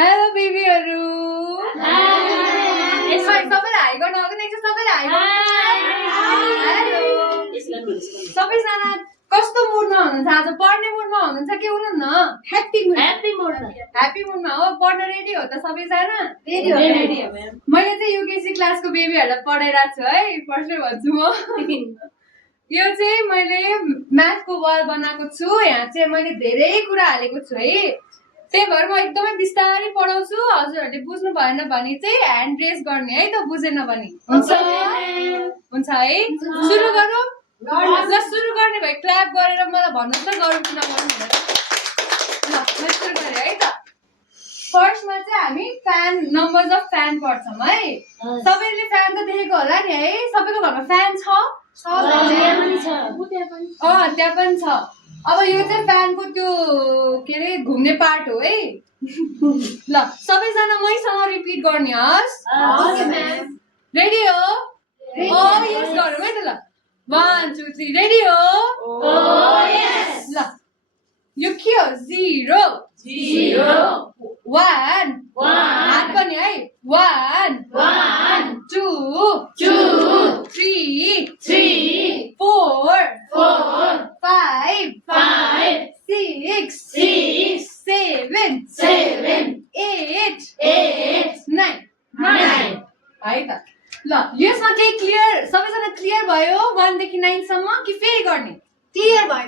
hello बेबीहरु हाय सबैले high गर्न आउँदैन एकचोटि सबैले हाई गर्नु हेलो सबैजना कस्तो मुडमा हुनुहुन्छ आज पढ्ने मुडमा हुनुहुन्छ कि हुनुहुन्न ह्यापी मुडमा हो पढ्न रेडी हो त सबैजना रेडी हो मैले चाहिँ युकेजी क्लासको बेबीहरुलाई पढाइरहेको छु है फर्स्टै भन्छु म यो चाहिँ मैले म्याथको वाल बनाएको छु यहाँ चाहिँ मैले धेरै कुरा हालेको छु है त्यही भएर म एकदमै बिस्तारै पढाउँछु हजुरहरूले बुझ्नु भएन भने चाहिँ ह्यान्ड रेज गर्ने है त बुझेन भने हुन्छ है सुरु गरौँ ल सुरु गर्ने भए क्ल्याप गरेर मलाई भन्नुहोस् न गरौँ कि नगरौँ भनेर ल म सुरु गरेँ है त फर्स्टमा चाहिँ हामी फ्यान नम्बर्स अफ फ्यान पढ्छौँ है सबैले फ्यान त देखेको होला नि है सबैको घरमा फ्यान छ त्यहाँ पनि छ अब यो चाहिँ फ्यानको त्यो के अरे घुम्ने पार्ट हो है ल सबैजना मैसँग रिपिट गर्ने हस् रेडी हो यस गरौँ है त ल 1 2 3 रेडी हो ल यो के हो 0 1 हात पनि है 1 2 3 4 5 6 7 8 9 है त ल यसमा केही क्लियर सबैजना क्लियर भयो 1 देखि 9 सम्म कि फेरि गर्ने क्लियर भयो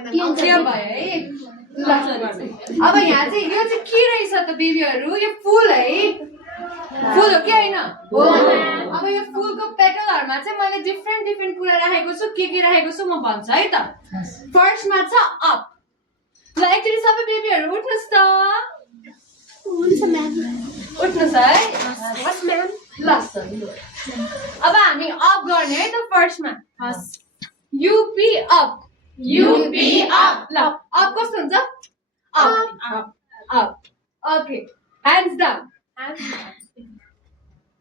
है ल अब यहाँ चाहिँ यो चाहिँ के रहेछ त बेबीहरु यो फुल है फुल हो कि हैन अब यो फुलको पेटलहरुमा चाहिँ मैले डिफरेन्ट कुरा राखेको छु के राखेको छु म भन्छु है त फर्स्टमा छ अप ल एकचोटि सबै बेबीहरु उठ्नुस् त उठ्नुस् है ल अब हामी अप गर्ने है त फर्स्टमा युपी अप ल अप कस्तो हुन्छ up okay hands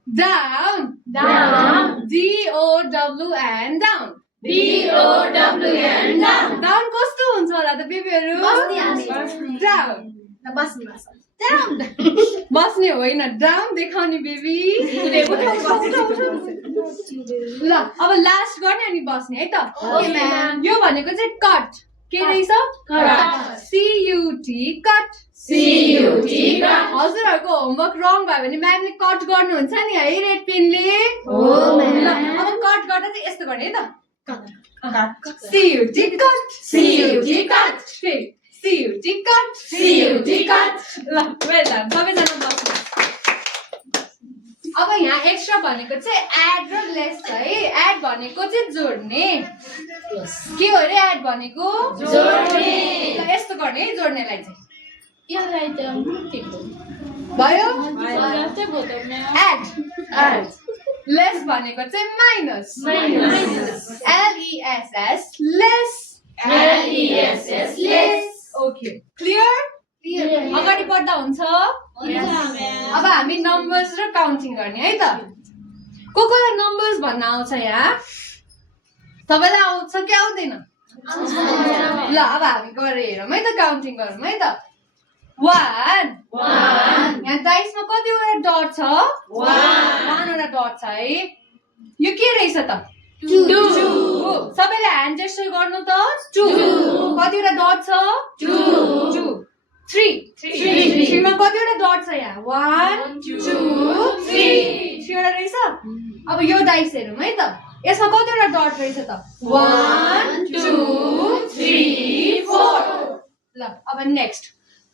down down DOWN down down कस्तो हुन्छ होला त बेबीहरु डाउन बस्ने होइन डाउन देखाउने बेबी ल अब लास्ट गर्ने अनि बस्ने है त यो भनेको चाहिँ कट के रहेछ CUT कट हजुरहरूको होमवर्क रङ भयो भने म्यामले कट गर्नुहुन्छ नि है रेड पेनले अब कट गर्दा चाहिँ यस्तो गर्ने है त CUT कट CUT कट ल वेल डन सबैजना बस्नु अब यहाँ एक्स्ट्रा भनेको चाहिँ एड र लेस है एड भनेको चाहिँ जोड्ने के हो रे एड भनेको जोड्ने ल यस्तो गर्ने है जोड्नेलाई चाहिँ भयो एड लेस भनेको चाहिँ माइनस लेस ओके क्लियर अगाडि बढ्दा हुन्छ अब हामी नम्बर्स र काउन्टिङ गर्ने है त कोलाई नम्बर्स भन्न आउँछ यहाँ सबैलाई आउँछ कि आउँदैन ल अब हामी गरेर हेरौँ है त काउन्टिङ गरौँ है त 1 यहाँ डाइसमा कतिवटा डट छ 1 वटा डट छ है यो के रहेछ त 2 सबैले ह्यान्ड जेस्चर गर्नु त 2 कतिवटा डट छ 2 3 मा कतिवटा डट छ यहाँ 1 2 3 वटा रहेछ अब यो डाइस हेरौँ है त यसमा कतिवटा डट रहेछ त 1 2 3 4 ल अब नेक्स्ट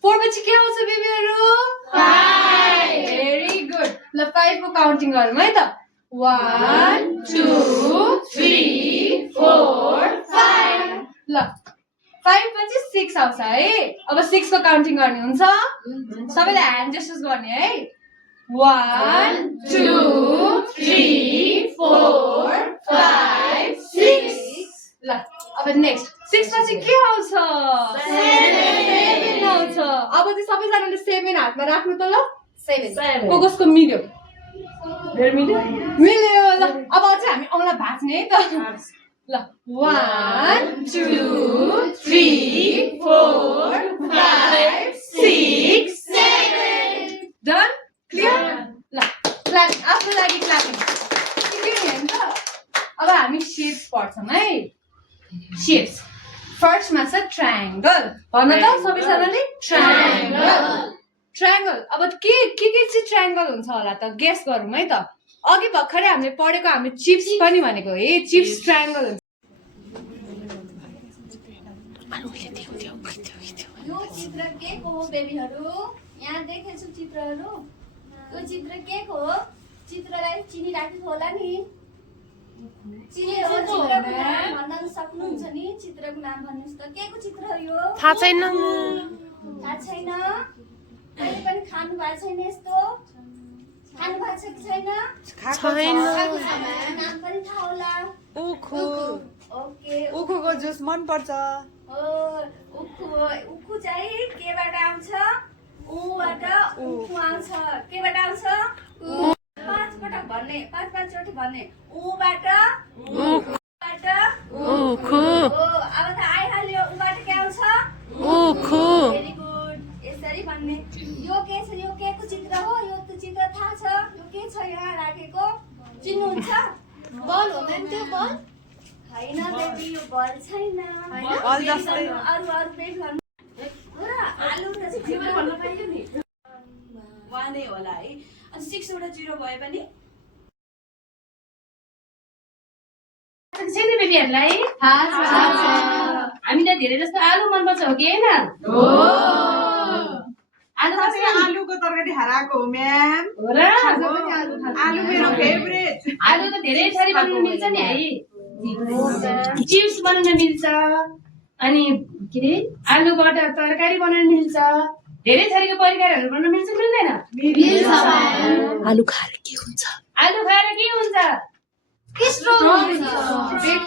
4 पछि के आउँछ बेबीहरु 5 भेरी गुड ल 5 को काउन्टिङ गरौँ है त 1 2 3 4 5 ल 5 पछि 6 आउँछ है अब 6 को काउन्टिङ गर्ने हुन्छ सबैले ह्यान्ड जेस्चर्स गर्ने है 1 2 3 4 5 6 ल अब नेक्स्ट 6 पछि के आउँछ 7 आउँछ अब चाहिँ सबैजनाले 7 हातमा राख्नु त ल 7 कसको मिल्यो मिल्यो ल अब चाहिँ हामी औँला भाँच्ने है त ल 1 2 3 4 5 6 7 डन शेप्स पढ्छौँ है शेप्स फर्स्टमा छ ट्रायंगल भन त सबैजनाले ट्रायंगल अब के चाहिँ ट्रायंगल हुन्छ होला त गेस गरौँ है त अघि भर्खरै हामीले पढेको हामी चिप्स पनि भनेको हे चिप्स ट्रायंगल हुन्छ यो चित्र के को हो बेबीहरू यहाँ देखेछु चित्रहरू यो चित्र के को हो चित्रलाई चिनिराखेको होला नि चिने हो चित्रको नाम भन्न सक्नुहुन्छ नि चित्रको नाम भन्नुस् त के को चित्र हो यो थाहा छैन थाहा छैन कहिले पनि खानु भएको छैन यस्तो खानु भएको छ कि छैन नाम पनि थाहा होला उखु ओके उखुको जुस मन पर्छ उखु चाहिँ केबाट आउँछ उबाट उखु आउँछ केबाट आउँछ पाँच चोटि भन्ने उबाट उखु अब त आइहाल्यो उबाट के आउँछ उखु भेरी गुड यसरी भन्ने यो के छ यो के को चित्र हो यो त चित्र थाहा छ यो के छ यहाँ राखेको चिन्नुहुन्छ बल हो म्याम त्यो बल हैन बेबी यो बल छैन बल जस्तै अरु बेबी भन्नु आलु त जीवन भन्न पाइयो नि 1 नै होला है अनि 6 वटा 0 भए पनि छैन बेबीहरूलाई हामीलाई धेरै जस्तो आलु मनपर्छ हो कि होइन आलुको तरकारी हराएको हो म्याम हो र आलु मेरो फेभरेट आलु त धेरै थरी बनाउन मिल्छ नि है चिप्स बनाउन मिल्छ अनि के रे आलुबाट तरकारी बनाउन मिल्छ धेरै थरीको परिकारहरू बनाउन मिल्छ मिल्दैन आलु खाएर के हुन्छ आलु खाएर के हुन्छ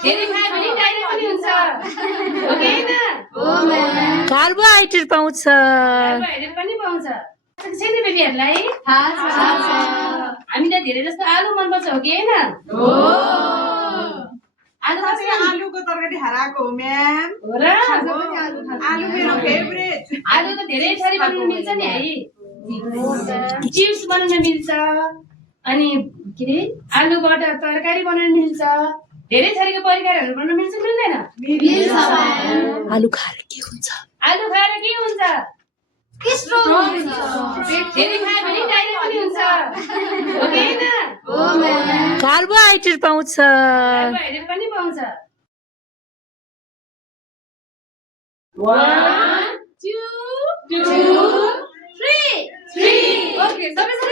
धेरै खायो भने डाइरिया पनि हुन्छ हो कि होइन कार्बोहाइड्रेट पाउँछ कार्बोहाइड्रेट पनि पाउँछ छैन बेबीहरूलाई हामीलाई धेरै जस्तो आलु मनपर्छ हो कि होइन आलुको तरकारी हराएको हो म्याम हो र आलु मेरो फेभरेट आलु त धेरै थरी बनाउन मिल्छ नि है चिप्स बनाउन मिल्छ अनि के रे आलुबाट तरकारी बनाउन मिल्छ धेरै थरीको परिकारहरू बनाउन मिल्छ मिल्दैन आलु खाएर के हुन्छ आलु खाएर के हुन्छ धेरै खायो भने डाइरिया पनि हुन्छ हो कि होइन कार्बोहाइड्रेट पाउँछ कार्बोहाइड्रेट पनि पाउँछ 1 2 3 ओके सबैजना